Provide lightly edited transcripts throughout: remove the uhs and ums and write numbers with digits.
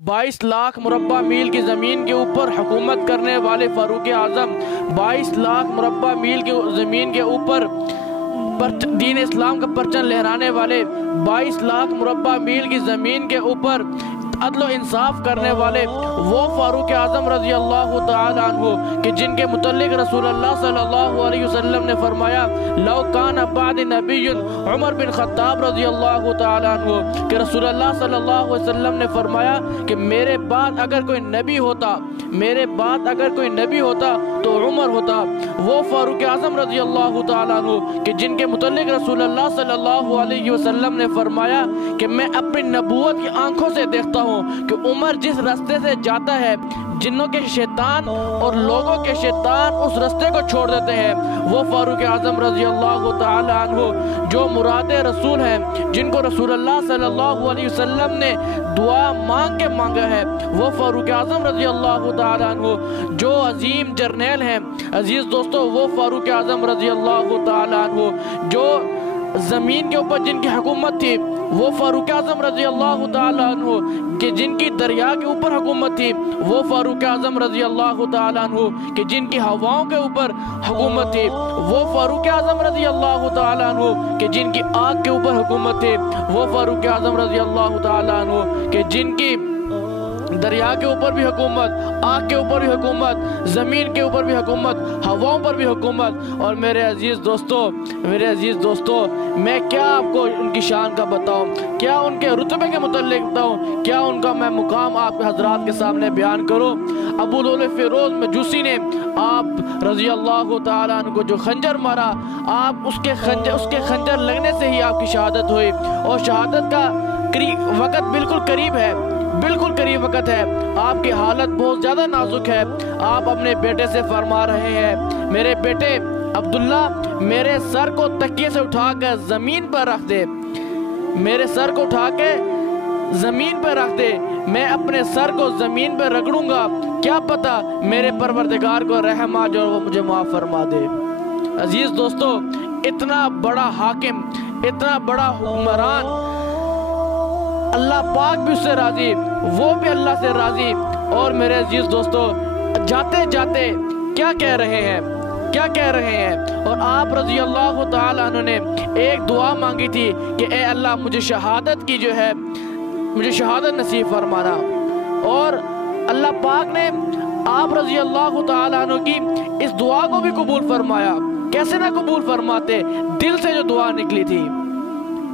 22 लाख मुरब्बा मील की ज़मीन के ऊपर हुकूमत करने वाले फ़ारूक आज़म, 22 लाख मुरब्बा मील की ज़मीन के ऊपर दीन इस्लाम का परचम लहराने वाले, 22 लाख मुरब्बा मील की ज़मीन के ऊपर अदल व इंसाफ करने वाले वो फ़ारूक आज़म रज़ी अल्लाह तआला अन्हु कि जिनके मुतल्लिक़ रसूलुल्लाह सल्लल्लाहु अलैहि वसल्लम ने फरमाया, लौ कान बाद नबियुन उमर बिन ख़त्ताब रज़ी अल्लाह तआला अन्हु कि रसूलुल्लाह सल्लल्लाहु अलैहि वसल्लम ने फरमाया कि मेरे बाद अगर कोई नबी होता, मेरे बाद अगर कोई नबी होता तो उमर होता। वो फ़ारूक आज़म रज़ी अल्लाह तआला अन्हु कि जिनके मुतल्लिक़ रसूलुल्लाह सल्लल्लाहु अलैहि वसल्लम ने फरमाया कि मैं अपनी नबूवत की आंखों से देखता हूँ कि उमर जिस रास्ते से जाता है, जिन्नों के शैतान और लोगों के शैतान उस रास्ते को छोड़ देते हैं। वो फ़ारूक आज़म रज़ी अल्लाह तआला अन्हु जो मुराद रसूल हैं, जिनको रसूलुल्लाह सल्लल्लाहु अलैहि वसल्लम ने दुआ मांग के मांगा है, वो फ़ारूक आज़म रज़ी अल्लाह तआला अन्हु जो अजीम जर्नैल हैं। अजीज़ दोस्तों, वो फ़ारूक आज़म रज़ी अल्लाह तआला अन्हु जो ज़मीन के ऊपर जिनकी हुकूमत थी, वो फ़ारूक आज़म रज़ी अल्लाह तआला अन्हु कि जिनकी दरिया के ऊपर हुकूमत थी, वो फ़ारूक आज़म रज़ी अल्लाह तआला अन्हु कि जिनकी हवाओं के ऊपर हुकूमत थी, वो फ़ारूक आज़म रज़ी अल्लाह तआला अन्हु कि जिनकी आग के ऊपर हुकूमत थी, वो फ़ारूक आज़म रज़ी अल्लाह तआला अन्हु कि जिनकी दरिया के ऊपर भी हुकूमत, आग के ऊपर भी हुकूमत, ज़मीन के ऊपर भी हुकूमत, हवाओं पर भी हुकूमत। और मेरे अजीज़ दोस्तों, मैं क्या आपको उनकी शान का बताऊं, क्या उनके रुतबे के मुतल्लिक़ बताऊं, क्या उनका मैं मुकाम आपके हज़रात के सामने बयान करूं। अबू लुलु फ़िरोज़ मजूसी ने आप रज़ी अल्लाह तआला अन्हु को जो खंजर मारा, आप उसके खंजर लगने से ही आपकी शहादत हुई। और शहादत का वक़्त बिल्कुल करीब है, बिल्कुल करीब वक़्त है। आपकी हालत बहुत ज़्यादा नाजुक है। आप अपने बेटे से फरमा रहे हैं, मेरे बेटे अब्दुल्ला, मेरे सर को तकिए से उठाकर ज़मीन पर रख दे, मेरे सर को उठा के ज़मीन पर रख दे, मैं अपने सर को ज़मीन पर रगड़ूंगा, क्या पता मेरे परवरदिगार को रहम आ जाए और वो मुझे माफ़ फरमा दे। अजीज़ दोस्तों, इतना बड़ा हाकिम, इतना बड़ा हुक्मरान, अल्लाह पाक भी उससे राज़ी, वो भी अल्लाह से राज़ी। और मेरे अजीज़ दोस्तों, जाते जाते क्या कह रहे हैं, क्या कह रहे हैं। और आप रज़ी अल्लाह तआला अन्हु ने एक दुआ मांगी थी कि ए अल्लाह, मुझे शहादत की जो है, मुझे शहादत नसीब फरमाना। और अल्लाह पाक ने आप रज़ी अल्लाह तआला अन्हु की इस दुआ को भी कबूल फरमाया। कैसे ना कबूल फरमाते, दिल से जो दुआ निकली थी,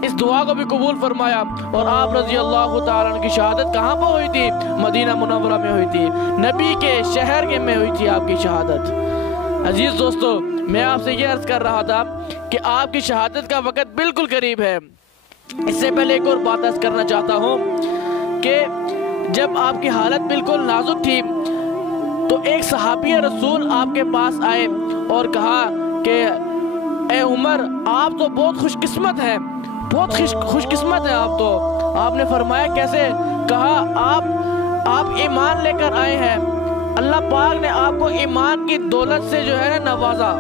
इस दुआ को भी कबूल फरमाया। और आप रज़ी अल्लाह तआला अन्हु की शहादत कहाँ पर हुई थी? मदीना मुनव्वरा में हुई थी, नबी के शहर के में हुई थी आपकी शहादत। अजीज़ दोस्तों, मैं आपसे ये अर्ज़ कर रहा था कि आपकी शहादत का वक़्त बिल्कुल करीब है। इससे पहले एक और बात अर्ज़ करना चाहता हूँ कि जब आपकी हालत बिल्कुल नाजुक थी तो एक सहाबी रसूल आपके पास आए और कहा कि ए उमर, आप तो बहुत खुशकिस्मत हैं, बहुत खुशकिस्मत है आप तो। आपने फरमाया कैसे? कहा आप ईमान लेकर आए हैं, अल्लाह पाक ने आपको ईमान की दौलत से जो है ना नवाजा,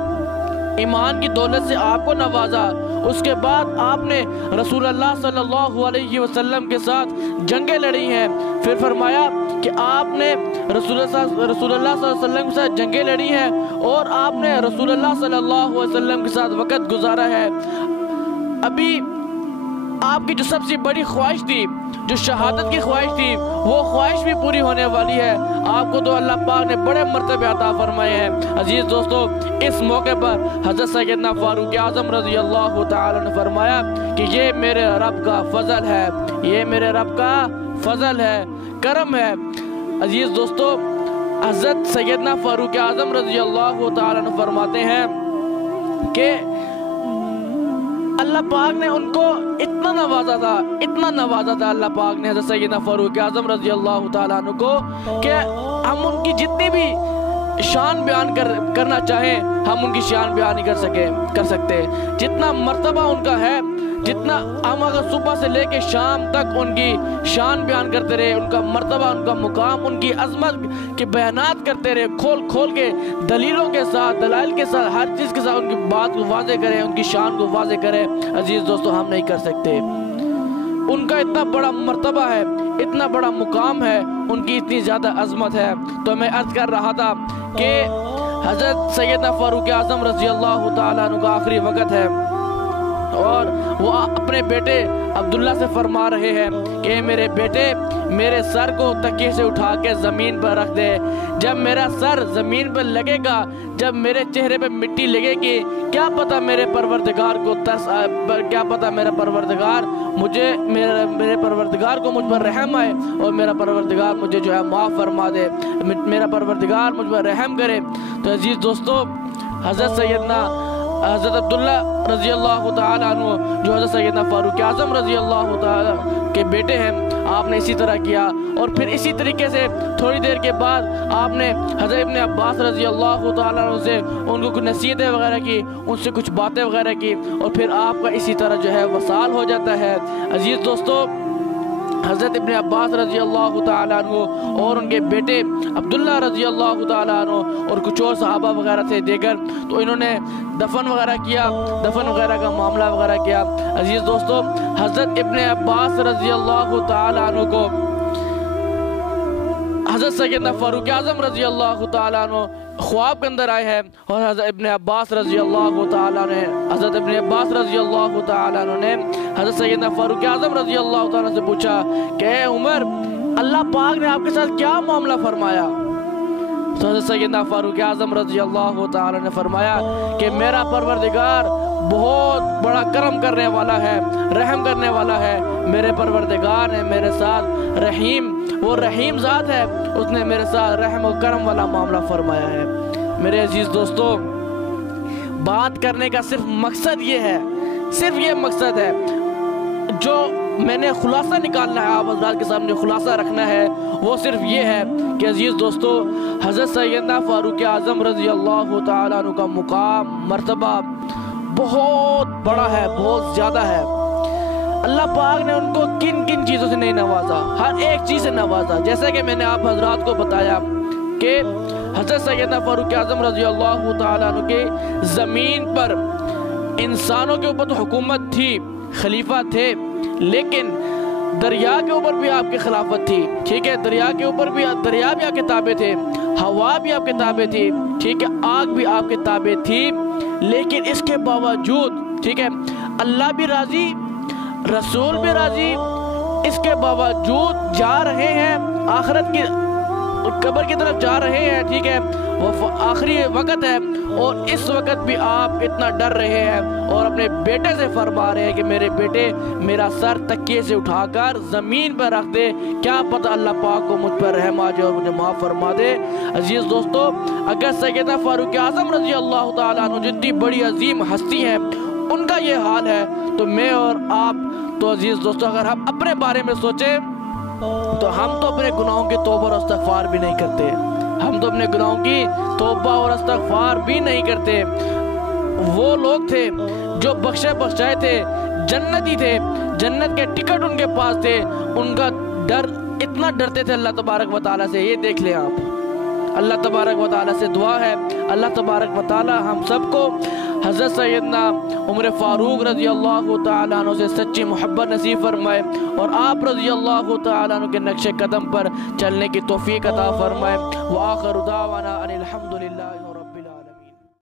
ईमान की दौलत से आपको नवाजा। उसके बाद आपने रसूलुल्लाह सल्लल्लाहु अलैहि वसल्लम के साथ जंगें लड़ी हैं। फिर फरमाया कि आपने रसूलुल्लाह सल्लल्लाहु अलैहि वसल्लम के साथ जंगें लड़ी हैं और आपने रसूलुल्लाह सल्लल्लाहु अलैहि वसल्लम के साथ वक़्त गुजारा है। अभी आपकी जो सबसे बड़ी ख्वाहिश थी, जो शहादत की ख्वाहिश थी, वो ख्वाहिश भी पूरी होने वाली है। आपको तो अल्लाह पाक ने बड़े मर्तबे अता फरमाए हैं। अजीज़ दोस्तों, इस मौके पर हज़रत सैयदना फ़ारूक आज़म रज़ी अल्लाह तआला ने फरमाया कि ये मेरे रब का फ़ज़ल है, ये मेरे रब का फ़ज़ल है, करम है। अजीज़ दोस्तों, हज़रत सैयदना फ़ारूक आज़म रज़ी अल्लाह तआला ने फरमाते हैं कि अल्लाह पाक ने उनको इतना नवाजा था, इतना नवाजा था अल्लाह पाक ने हज़रत सैयदना फ़ारूक आज़म रज़ी अल्लाह तआला अन्हु को कि हम उनकी जितनी भी शान बयान करना चाहें, हम उनकी शान बयान नहीं कर सकते। जितना मर्तबा उनका है, जितना हम अगर सुबह से लेके शाम तक उनकी शान बयान करते रहे, उनका मर्तबा, उनका मुकाम, उनकी अज़मत के बयानात करते रहे, खोल खोल के दलीलों के साथ, दलाइल के साथ, हर चीज़ के साथ उनकी बात को वाज़े करें, उनकी शान को वाज़े करें, अजीज़ दोस्तों, हम नहीं कर सकते। ان کا اتنا بڑا مرتبہ ہے، اتنا بڑا مقام ہے، ان کی اتنی زیادہ عظمت ہے۔ تو میں عرض کر رہا تھا کہ حضرت سیدنا فاروق اعظم رضی اللہ تعالیٰ عنہ کا آخری وقت ہے، اور وہ اپنے بیٹے عبداللہ سے فرما رہے ہیں کہ میرے بیٹے میرے سر کو تکیے سے اٹھا کے زمین پر رکھ دے۔ جب میرا سر زمین پر لگے گا، جب میرے چہرے پہ مٹی لگے گی، کیا پتہ میرے پروردگار کو کیا پتہ میرا پروردگار میرے پروردگار کو مجھ پر رحم آئے اور میرا پروردگار مجھے جو ہے معاف فرما دے، میرا پروردگار مجھ پر رحم کرے۔ تو عزیز دوستو، حضرت عبداللہ رضی اللہ تعالیٰ عنہ جو حضرت سیدنا فاروق اعظم رضی اللہ تعالیٰ کے بیٹے ہیں، آپ نے اسی طرح کیا، اور پھر اسی طریقے سے تھوڑی دیر کے بعد آپ نے حضرت ابن عباس رضی اللہ تعالیٰ عنہ سے ان کو کچھ نصیحتیں وغیرہ کی، ان سے کچھ باتیں وغیرہ کی، اور پھر آپ کا اسی طرح جو ہے وصال ہو جاتا ہے۔ عزیز دوستو، حضرت ابن عباس رضی اللہ تعالیٰ عنہ اور ان کے بیٹے عبداللہ رضی اللہ تعالیٰ عنہ اور کچھ اور صحابہ وغیرہ تھے دیگر، تو انہوں نے دفن وغیرہ کیا، دفن وغیرہ کا معاملہ وغیرہ کیا۔ عزیز دوستو، حضرت ابن عباس رضی اللہ تعالیٰ عنہ کو حضرت سیدنا فاروق اعظم رضی اللہ تعالیٰ عنہ خواب کے اندر آئے ہیں، اور حضرت ابن عباس رضی اللہ تعالیٰ نے حضرت سیدنا فاروق اعظم رضی اللہ تعالیٰ سے پوچھا کہ اے عمر، اللہ پاک نے آپ کے ساتھ کیا معاملہ فرمایا؟ تو حضرت سیدنا فاروق اعظم رضی اللہ تعالیٰ نے فرمایا کہ میرا پروردگار بہت بڑا کرم کرنے والا ہے، رحم کرنے والا ہے۔ میرے پروردگار نے میرے ساتھ وہ رحیم ذات ہے، اس نے میرے ساتھ رحم و کرم والا معاملہ فرمایا ہے۔ میرے عزیز دوستو، بات کرنے کا صرف مقصد یہ ہے، صرف یہ مقصد ہے، جو میں نے خلاصہ نکالنا ہے، آپ حضرات کے سامنے خلاصہ رکھنا ہے، وہ صرف یہ ہے کہ عزیز دوستو، حضرت سیدنا فاروق اعظم رضی اللہ تعالیٰ عنہ کا مقام، مرتبہ بہت بڑا ہے، بہت زیادہ ہے۔ اللہ پاک نے ان کو کن کن چیزوں سے نہیں نوازا، ہر ایک چیز سے نوازا۔ جیسا کہ میں نے آپ حضرات کو بتایا کہ حضرت سیدنا فاروق اعظم رضی اللہ تعالیٰ عنہ کے زمین پر انسانوں کے اوپر تو حکومت تھی، خلیفہ تھے، لیکن دریا کے اوپر بھی آپ کی خلافت تھی، ٹھیک ہے، دریا کے اوپر بھی دریا بھی آپ کے تابع تھے، ہوا بھی آپ کے تابع تھی، ٹھیک ہے، آگ بھی آپ کے تابع تھی، لیکن اس کے باوجود، ٹھیک ہے، اللہ بھی راضی، رسول بھی راضی، اس کے باوجود جا رہے ہیں آخرت کی قبر کی طرف جا رہے ہیں، ٹھیک ہے، وہ آخری وقت ہے، اور اس وقت بھی آپ اتنا ڈر رہے ہیں اور اپنے بیٹے سے فرما رہے ہیں کہ میرے بیٹے میرا سر تکیے سے اٹھا کر زمین پر رکھ دے، کیا پتہ اللہ پاک کو مجھ پر رحم آ جائے اور مجھے معاف فرما دے۔ عزیز دوستو، اگر سیدنا فاروق اعظم رضی اللہ تعالیٰ عنہ جتنی بڑی عظیم ہستی ہیں، ان کا یہ حال ہے، تو میں اور آپ تو عزیز دوستو، اگر ہم اپنے بارے میں سوچیں تو ہم تو اپنے گناہوں کی توبہ اور استغفار بھی نہیں کرتے، ہم تو اپنے گناہوں کی توبہ اور استغفار بھی نہیں کرتے۔ وہ لوگ تھے جو بخشے بخشائے تھے، جنتی تھے، جنت کے ٹکٹ ان کے پاس تھے، ان کا ڈر اتنا ڈرتے تھے اللہ تبارک و تعالیٰ سے۔ یہ دیکھ لیں آپ، اللہ تبارک و تعالیٰ سے دعا ہے، اللہ تبارک و تعالیٰ ہم سب کو حضرت سیدنا عمر فاروق رضی اللہ تعالیٰ عنہ سے سچی محبت نصیب فرمائے، اور آپ رضی اللہ تعالیٰ عنہ کے نقش قدم پر چلنے کی توفیق عطا فرمائے۔ وآخر دعوانا ان الحمدللہ۔